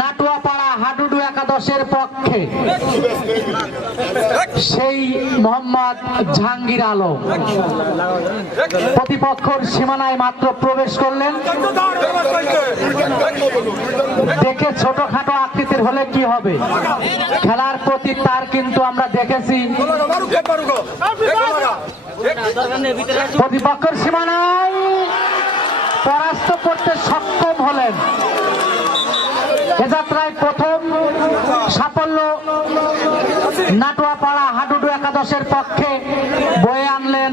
নাটুয়াপাড়া হাডুডু একাদশের পক্ষে সেই মোহাম্মদ জাহাঙ্গীর আলম প্রতিপক্ষের সীমানায় মাত্র প্রবেশ করলেন। দেখে ছোটখাটো আকৃতির হলে কি হবে, খেলার প্রতি তার কিন্তু আমরা দেখেছি প্রতিপক্ষের সীমানায় পরাস্ত করতে সক্ষম হলেন। এ যাত্রায় প্রথম সাফল্য নাটুয়াপাড়া হাডুডু একাদশের পক্ষে বয়ে আনলেন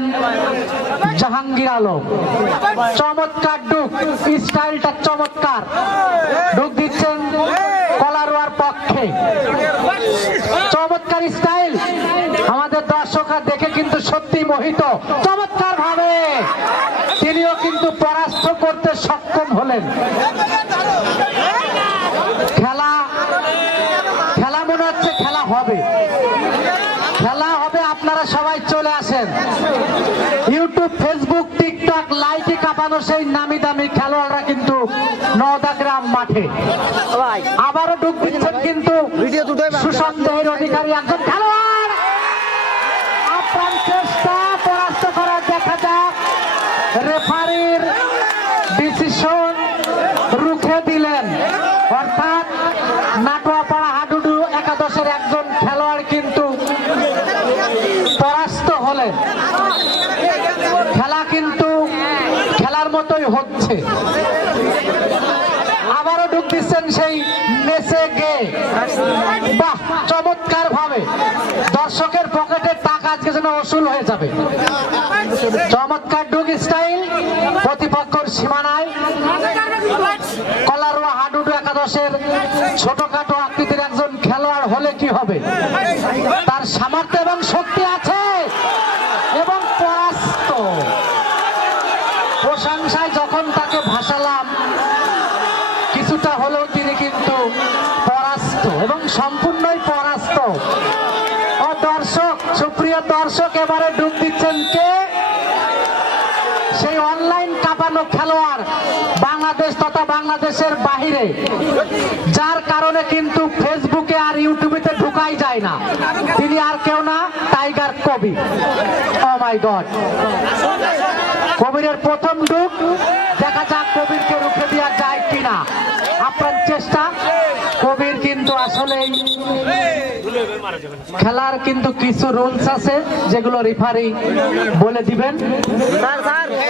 জাহাঙ্গীর আলম। চমৎকার ডুক, স্টাইলটা চমৎকার। ডুক দিচ্ছেন কলারোয়ার পক্ষে, চমৎকার স্টাইল। আমাদের দর্শকরা দেখে কিন্তু সত্যি মোহিত। চমৎকার ভাবে তিনিও কিন্তু পরাস্ত করতে সক্ষম হলেন। খেলা মনে হচ্ছে খেলা হবে, আপনারা সবাই চলে আসেন। ইউটিউব, ফেসবুক, টিকটক লাইকে কাঁপানো সেই নামি দামি খেলোয়াড়রা কিন্তু নওদাগ্রাম মাঠে আবারও ঢুক দিচ্ছেন কিন্তু সুসন্দেহের অধিকারী একজন খেলোয়াড়। আপনার চেষ্টা পরাস্ত করার, দেখা যাক রেফারির ডিসিশন রুখে দিলেন, অর্থাৎ নাটুয়াপাড়া হাডুডু একাদশের একজন খেলোয়াড় কিন্তু পরাস্ত হলেন। খেলা কিন্তু খেলার মতোই হচ্ছে। আবারও ঢুক দিচ্ছেন সেই নেচে গে, বাহ চমৎকার ভাবে। দর্শকের পকেটের টাকা আজকে যেন ওসুল হয়ে যাবে। চমৎকার ডুক স্টাইল। প্রতিপক্ষের সীমানায় কলারোয়া হাডুডু একাদশের ছোটখাটো আকৃতির একজন খেলোয়াড় হলে কি হবে, তার সামর্থ্য এবং শক্তি আছে এবং পরাস্ত। প্রশংসায় যখন তাকে ভাসালাম, কিছুটা হলেও তিনি কিন্তু পরাস্ত এবং সম্পূর্ণই পরাস্ত। ও দর্শক, সুপ্রিয় দর্শক, এবারে ডুব দিচ্ছেন কে? সেই অনলাইন কাঁপানো খেলোয়াড়, বাংলাদেশ তথা বাংলাদেশের বাহিরে, যার কারণে কিন্তু ফেসবুকে আর ইউটিউবে ঢুকাই যায় না। তিনি আর কেউ না, টাইগার কবির। ও মাই গড, কবিরের প্রথম ডুব। দেখা যাক কবিরকে রুখে দেওয়া যায় কিনা। আপনার চেষ্টা। কবির কিন্তু আসলে খেলার কিন্তু কিছু রুলস আছে যেগুলো রেফারি বলে দিবেন।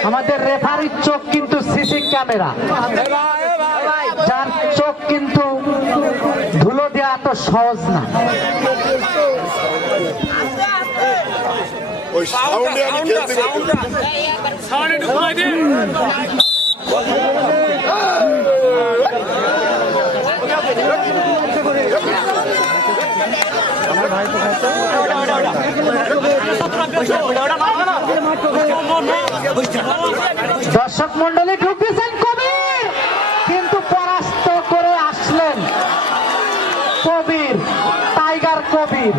আমাদের রেফারির চোখ কিন্তু সিসি ক্যামেরা, যার চোখ কিন্তু ধুলো দেওয়া এত সহজ না। দর্শক মন্ডলী ঢুকেছেন কবির, কিন্তু পরাস্ত করে আসলেন কবির, টাইগার কবির।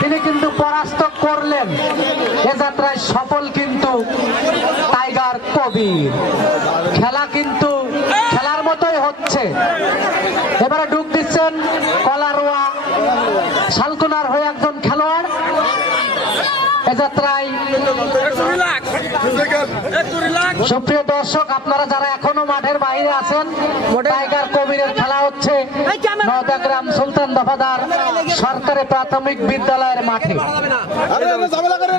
তিনি কিন্তু পরাস্ত করলেন। এ যাত্রায় সফল কিন্তু টাইগার কবির। খেলা কিন্তু খেলার মতোই হচ্ছে। এবারে ঢুক দিচ্ছেন কলারোয়া শালকুনার হয়ে একজন খেলোয়াড়। এ যাত্রায় সুপ্রিয় দর্শক, আপনারা যারা এখনো মাঠের বাইরে আছেন, টাইগার কবিরের খেলা হচ্ছে নওদাগ্রাম সুলতান দফাদার সরকারি প্রাথমিক বিদ্যালয়ের মাঠে।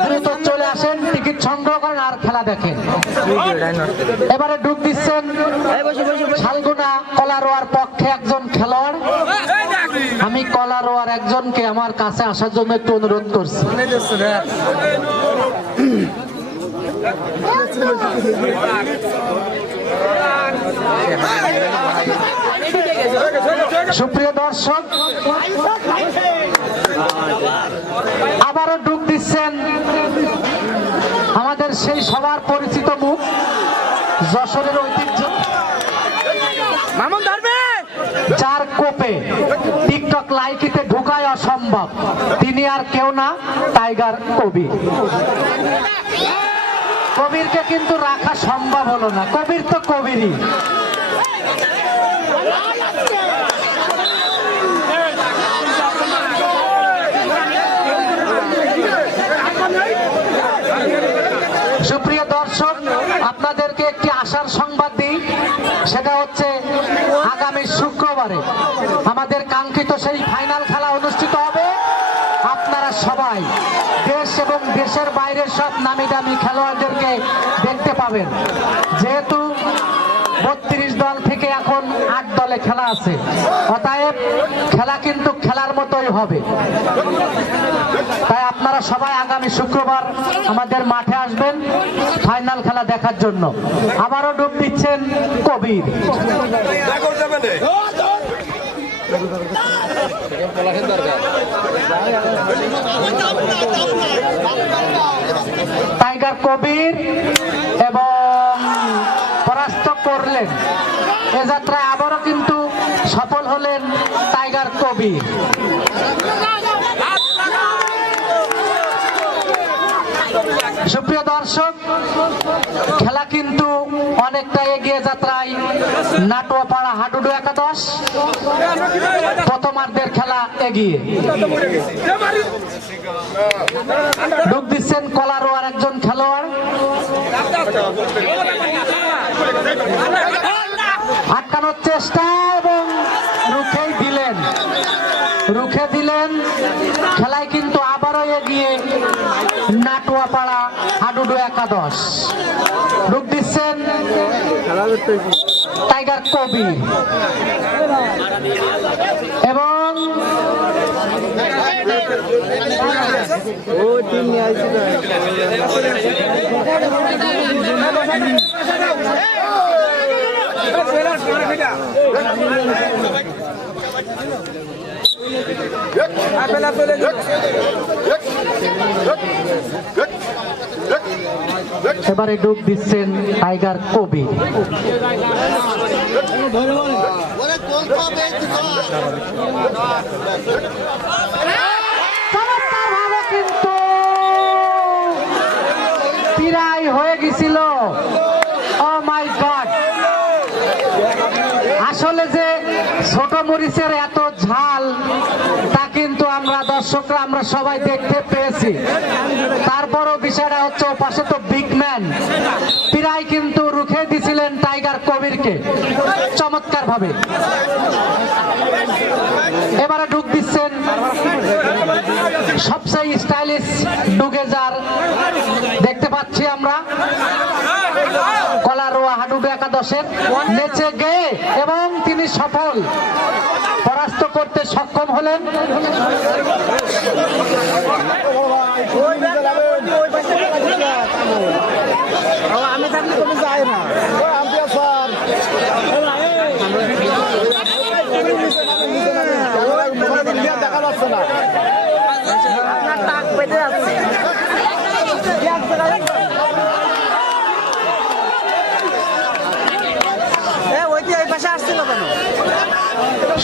দ্রুত চলে আসেন, টিকিট সংগ্রহ করেন আর খেলা দেখেন। এবারে ঢুক দিচ্ছেন শালগুনা কলারোয়ার পক্ষে একজন খেলোয়াড়। আমি কলারোয়ার একজনকে আমার কাছে আসার জন্য একটু অনুরোধ করছি। সুপ্রিয় দর্শক, আবারও ঢুক দিচ্ছেন আমাদের সেই সবার পরিচিত মুখ, যশোরের ঐতিহ্য, মামুন ধরবে, যার কোপে টিকটক লাইকিতে ঢুকায় অসম্ভব, তিনি আর কেউ না, টাইগার কবির। কবিরকে কিন্তু রাখা সম্ভব হলো না। কবির তো কবিরই। সেটা হচ্ছে আগামী শুক্রবারে আমাদের কাঙ্ক্ষিত সেই ফাইনাল খেলা অনুষ্ঠিত হবে। আপনারা সবাই দেশ এবং দেশের বাইরের সব নামি দামি খেলোয়াড়দেরকে দেখতে পাবেন। যেহেতু 32 দল থেকে এখন 8 দলে খেলা আছে, অতএব খেলা কিন্তু খেলার মতোই হবে। তাই আপনারা সবাই আগামী শুক্রবার আমাদের মাঠে আসবেন ফাইনাল খেলা দেখার জন্য। আবারও ডুব দিচ্ছেন কবির। টাইগার কবির এবং পরাস্ত করলেন। এ যাত্রায় আবারও কিন্তু সফল হলেন টাইগার কবির। সুপ্রিয় দর্শক, খেলা কিন্তু অনেকটা এগিয়ে যাত্রায় নাটুয়াপাড়া হাডুডু একাদশ প্রথমার্ধের খেলা এগিয়ে। ডুব দিচ্ছেন কলারোয়ার একজন খেলোয়াড়। আটকানোর চেষ্টা এবং রুখে দিলেন। খেলায় কিন্তু আবারও এগিয়ে নাটুয়াপাড়া হাডুডু একাদশ। ডুব দিচ্ছেন টাইগার কবির এবং এবারে ডুব দিচ্ছেন টাইগার কবির। চমৎকারভাবে কিন্তু প্রায় হয়ে গেছিল। ও মাই গড, আসলে যে ছোট মরিচের এত ঝাল তা কিন্তু আমরা দর্শকরা আমরা সবাই দেখতে পেয়েছি। তারপরও বিষয়টা হচ্ছে ও পাশে তো বিগ ম্যান, প্রায় কিন্তু রুখে দিছিলেন টাইগার কবিরকে চমৎকার ভাবে। এবারে ডুব দিচ্ছেন সবচেয়ে স্টাইলিশ ডুগেজার দেখতে পাচ্ছি আমরা কলারোয়া হাডুডু একাদশের নেচে গিয়ে, এবং তিনি সফল পরাস্ত করতে সক্ষম হলেন। আমি থাকলে তুমি যাই না দেখা যাচ্ছে না, আপনার টাক পেতে যাচ্ছে।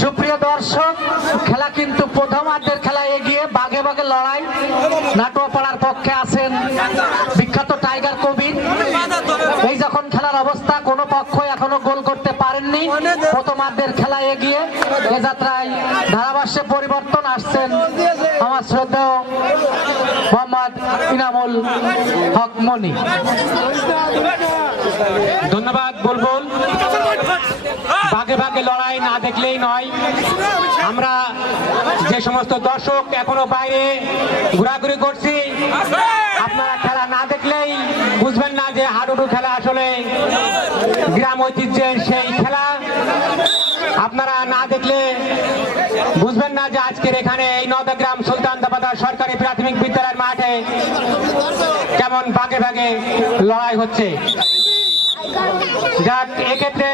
সুপ্রিয় দর্শক, খেলা কিন্তু প্রথমার্ধের খেলা এগিয়ে, বাঘে বাঘে লড়াই। নাটুয়াপাড়ার পক্ষে আছেন বিখ্যাত টাইগার কবির। এই যখন খেলার অবস্থা, কোনো পক্ষ এখনো গোল করতে পারেননি। প্রথমার্ধের খেলা এগিয়ে, এ যাত্রায় ধারাভাষ্যে পরিবর্তন আসছেন আমার শ্রদ্ধেয় মোহাম্মদ ইনামুল হক মনি। ধন্যবাদ বুলবুল। ভাগে ভাগে লড়াই না দেখলেই নয়। আমরা যে সমস্ত দর্শক এখনো বাইরে ঘোরাঘুরি করছি, আপনারা খেলা না দেখলেই বুঝবেন না যে হাডুডু খেলা আসলে গ্রাম ঐতিহ্যের সেই খেলা। আপনারা না দেখলে বুঝবেন না যে আজকের এখানে এই নওদাগ্রাম সুলতান দাবাদার সরকারি প্রাথমিক বিদ্যালয়ের মাঠে কেমন ভাগে ভাগে লড়াই হচ্ছে। যাক, এক্ষেত্রে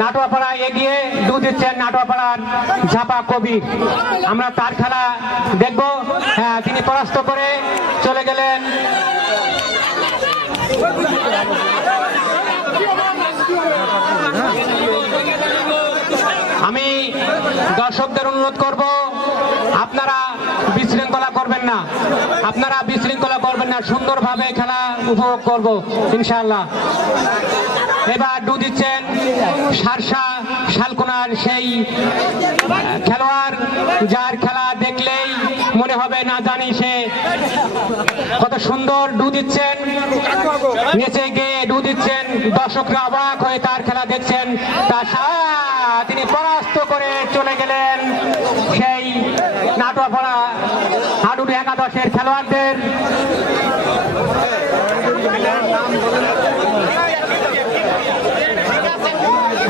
নাটুয়াপাড়া এগিয়ে ডুব দিচ্ছেন নাটুয়াপাড়ার ঝাপা কবির। আমরা তার খেলা দেখব। হ্যাঁ, তিনি পরাস্ত করে চলে গেলেন। আমি দর্শকদের অনুরোধ করব, আপনারা বিশৃঙ্খলা করবেন না, সুন্দরভাবে খেলা উপভোগ করব ইনশাআল্লাহ। এবার ডু দিচ্ছেন সারসা শালকোনার সেই খেলোয়াড়, যার খেলা দেখলেই মনে হবে না জানি সে কত সুন্দর ডু দিচ্ছেন, নিচে গিয়ে ডু দিচ্ছেন, দর্শকরা অবাক হয়ে তার খেলা দেখছেন। তিনি পরাস্ত করে চলে গেলেন সেই নাটোয়াপাড়া হাডুডু একাদশের খেলোয়াড়দের।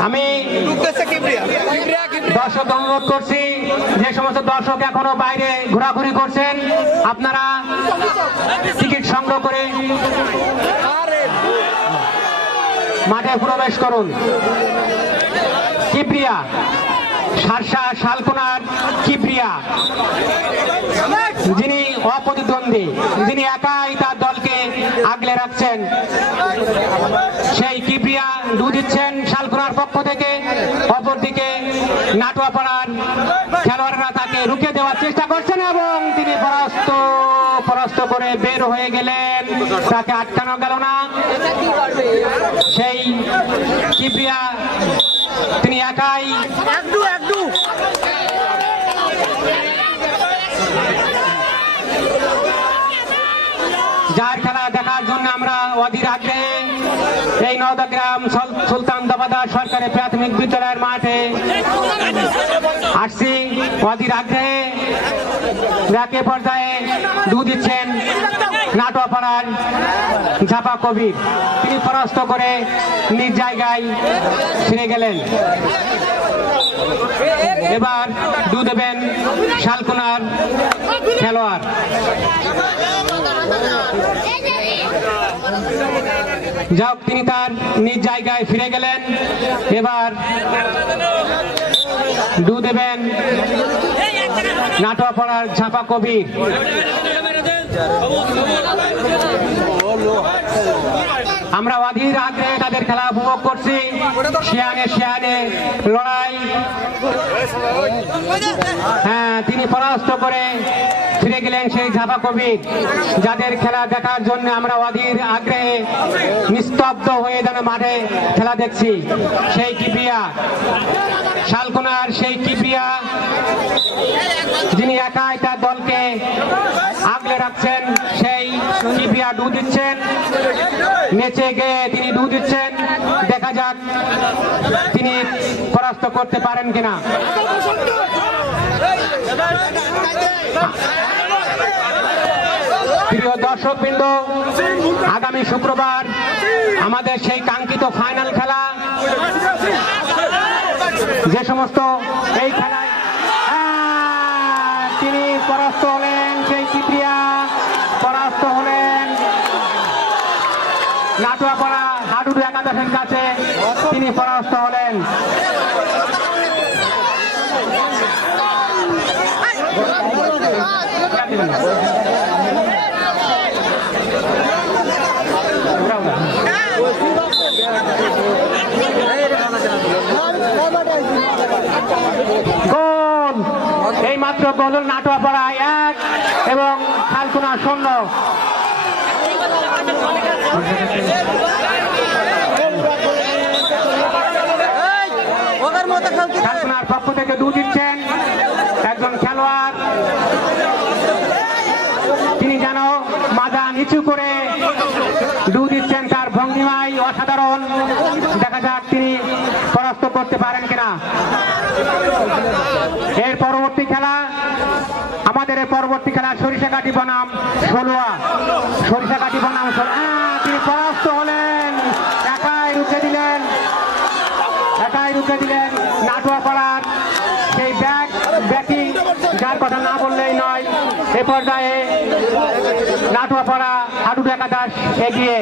আমি দর্শক অনুরোধ করছি, যে সমস্ত দর্শক এখনো বাইরে ঘোরাঘুরি করছেন, আপনারা টিকিট সংগ্রহ করে মাঠে প্রবেশ করুন। কিবরিয়া সারসা শালকোনার কিবরিয়া, যিনি অপ্রতিদ্বন্দ্বী, যিনি একাই তার দলকে আগলে রাখছেন, সেই কিবরিয়া ডু দিচ্ছেন শালকোনার পক্ষ থেকে। অপরদিকে নাটোয়াপাড়ার খেলোয়াড়রা তাকে রুখে দেওয়ার চেষ্টা করছেন এবং তিনি পরাস্ত করে বের হয়ে গেলেন, তাকে আটকানো গেল না। সেই কিবরিয়া তিনি একাই যার খেলা দেখার জন্য আমরা অধীর আগ্রহে এই নওদাগ্রাম সুলতান দফাদার সরকারি প্রাথমিক বিদ্যালয়ের মাঠে আসছি। অধীর আগ্রহে একে পর্যায়ে ডু দিচ্ছেন নাটোয়াপাড়ার ঝাপা কবির, তিনি পরাস্ত করে নিজ জায়গায় ফিরে গেলেন। এবার ডু দেবেন শালকোনার খেলোয়াড়। যাক, তিনি তার নিজ জায়গায় ফিরে গেলেন। এবার ডু দেবেন নাটোয়াপাড়ার ঝাপা কবির। আমরা অধীর আগ্রহে তাদের খেলা উপভোগ করছি। শিয়ানে লড়াই, হ্যাঁ, তিনি পরাস্ত করে ফিরে গেলেন সেই ঝাপা কবির, যাদের খেলা দেখার জন্য আমরা অধীর আগ্রহে নিস্তব্ধ হয়ে যেন মাঠে খেলা দেখছি। সেই কিবরিয়া শালকোনার, সেই কিবরিয়া যিনি একাই তার দলকে আগলে রাখছেন, সেই কিবরিয়া ডু দিচ্ছেন, নেচে গিয়ে তিনি ডু দিচ্ছেন। দেখা যাক তিনি পরাস্ত করতে পারেন কিনা। প্রিয় দর্শকবৃন্দ, আগামী শুক্রবার আমাদের সেই কাঙ্ক্ষিত ফাইনাল খেলা, যে সমস্ত এই খেলায় তিনি পরাস্ত হলেন, সেই কিবরিয়া পরাস্ত হলেন নাটোয়াপাড়া হাডুডু একাদশের কাছে, তিনি পরাস্ত হলেন। গোল এই মাত্র গোল নাটোয়াপাড়া 1 এবং শালকোনা 0। শালকোনার পক্ষ থেকে ডু দিচ্ছেন একজন খেলোয়াড়, তিনি যেন মাজা নিচু করে ডু দিচ্ছেন, তার ভঙ্গিমাই অসাধারণ। দেখা যাক তিনি পরাস্ত করতে পারেন কিনা। এর পরবর্তী খেলা, আমাদের পরবর্তী খেলা সরিষাকাঠি বনাম ষোলোয়া। সরিষাকাঠি বনাম তিনি পরাস্ত হলেন, একাই রুখে দিলেন নাটোয়াপাড়ার সেই ব্যাকি, যার কথা না বললেই নয়। এ পর্যায়ে নাটোয়াপাড়া হাডুডু একাদশ এগিয়ে।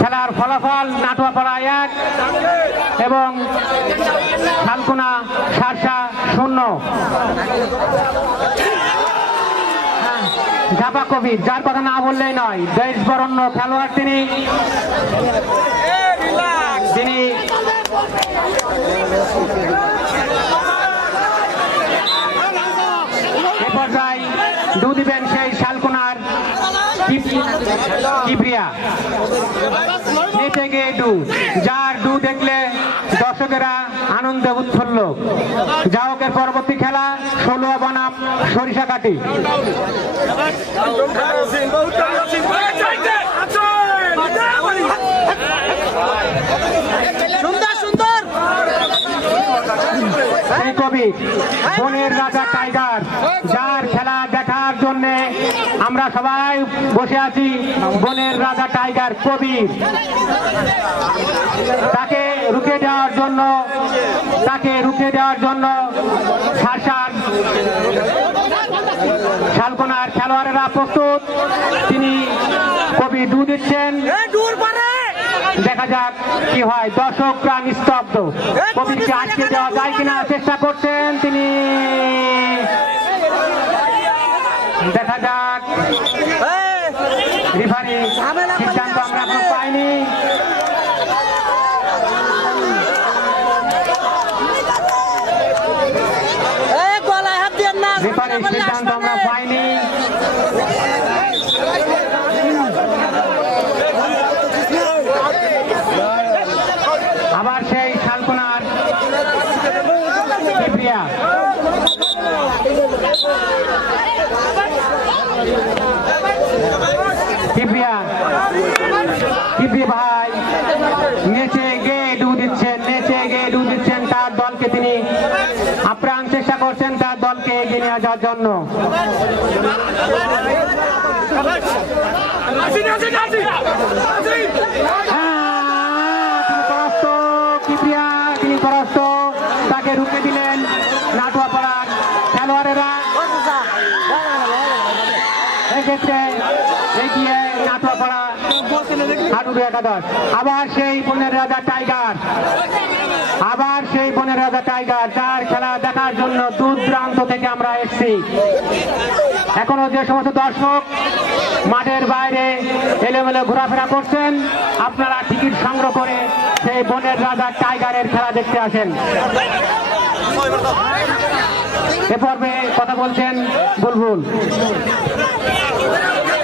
খেলার ফলাফল নাটোয়াপাড়া 1 এবং শালকোনা সারসা 0। ঝাপা কবির, যার কথা না বললেই নয়, দেশ বরণ্য খেলোয়াড় তিনি এ পর্যায়ে ডু দিবেন সেই শালকোনার কিবরিয়া, নেচে গিয়ে ডু, যার ডু দেখলে দর্শকেরা আনন্দ আনন্দে উৎফুল্ল। যাহকের পরবর্তী খেলা 16 বনাম সরিষা কাটি। সেই কবি বনের রাজা টাইগার, যার খেলা দেখার জন্য আমরা সবাই বসে আছি। বনের রাজা টাইগার কবির, তাকে রুখে দেওয়ার জন্য শালকোনার খেলোয়াড়েরা প্রস্তুত। তিনি কবি ডু দিচ্ছেন, দেখা যাক কি হয়। দর্শক প্রাণ স্তব্ধ। কবিকে আটকে দেওয়া যায় কিনা চেষ্টা করছেন তিনি, দেখা যাক। রেফারি সিদ্ধান্ত আমরা এখনো পাইনি। রেফারি সিদ্ধান্ত আমরা পাইনি। আবার সেই শালকোনার কিপ্রিয়া, ভাই নেচে গিয়ে ডু দিচ্ছেন তার দলকে। তিনি আপ্রাণ চেষ্টা করছেন তার দলকে এগিয়ে নিয়ে যাওয়ার জন্য। তিনি পরাস্ত, তাকে রুখে দিলেন নাটুয়াপাড়ার খেলোয়াড়েরা। এক্ষেত্রে এগিয়ে নাটুয়াপাড়া হাডুডু একাদশ। আবার সেই বনের রাজা টাইগার, যার খেলা দেখার জন্য দূর দূরান্ত থেকে আমরা এসেছি। এখনো যে সমস্ত দর্শক মাঠের বাইরে এলোমেলো ঘোরাফেরা করছেন, আপনারা টিকিট সংগ্রহ করে সেই বনের রাজা টাইগারের খেলা দেখতে আসেন। এ পর্বে কথা বলছেন বুলবুল।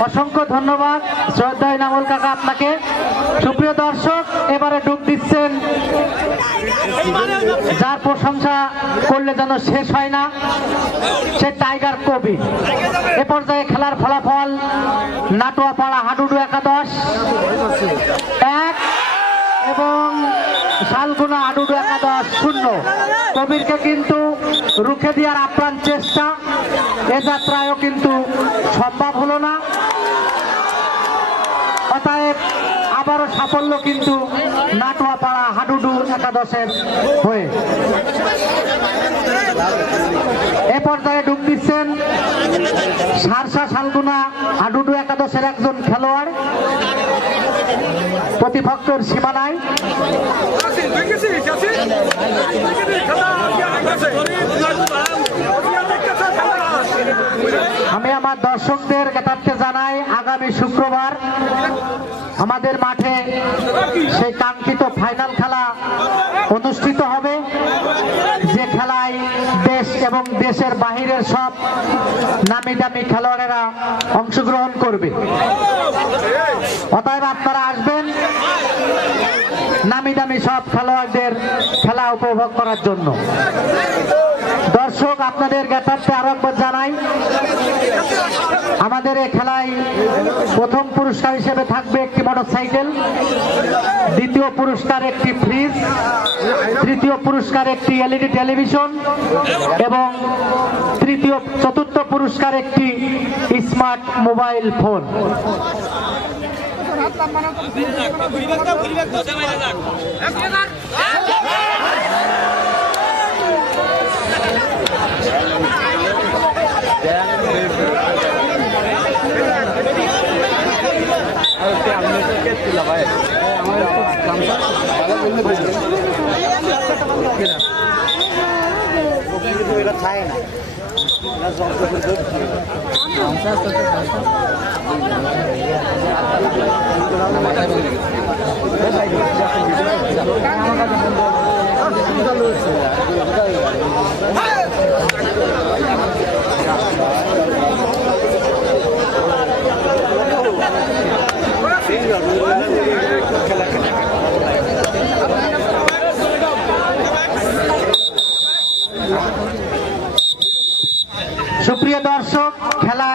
অসংখ্য ধন্যবাদ শ্রদ্ধা ইনামুল কাকা আপনাকে। সুপ্রিয় দর্শক, এবারে ডুব দিচ্ছেন যার প্রশংসা করলে যেন শেষ হয় না, সে টাইগার কবি। এ পর্যায়ে খেলার ফলাফল নাটুয়াপাড়া হাডুডু একাদশ 1 এবং শালকোনা হাডুডু একাদশ 0। কবিরকে কিন্তু রুখে দেওয়ার আপ্রাণ চেষ্টা এ যাত্রায়ও কিন্তু সম্ভব হলো না। অতএব আবারও সাফল্য কিন্তু নাটুয়াপাড়া হাডুডু একাদশের হয়ে। এ পর্যায়ে ডুব দিচ্ছেন সারসা শালকোনা হাডুডু একাদশের একজন খেলোয়াড় প্রতিপক্ষের সীমানায়। আমি আমার দর্শকদের জ্ঞাতার্থে জানাই, আগামী শুক্রবার আমাদের মাঠে সেই কাঙ্ক্ষিত ফাইনাল খেলা অনুষ্ঠিত হবে, যে খেলায় দেশ এবং দেশের বাহিরের সব নামি দামি খেলোয়াড়েরা অংশগ্রহণ করবে। অতএব আপনারা আসবেন নামি দামি সব খেলোয়াড়দের খেলা উপভোগ করার জন্য। দর্শক, আপনাদের জ্ঞাতার্থে আরো একবার জানাই, আমাদের এই খেলায় প্রথম পুরস্কার হিসেবে থাকবে একটি মোটরসাইকেল, দ্বিতীয় পুরস্কার একটি ফ্রিজ, তৃতীয় পুরস্কার একটি এলইডি টেলিভিশন এবং চতুর্থ পুরস্কার একটি স্মার্ট মোবাইল ফোন। সুপ্রিয় দর্শক, খেলা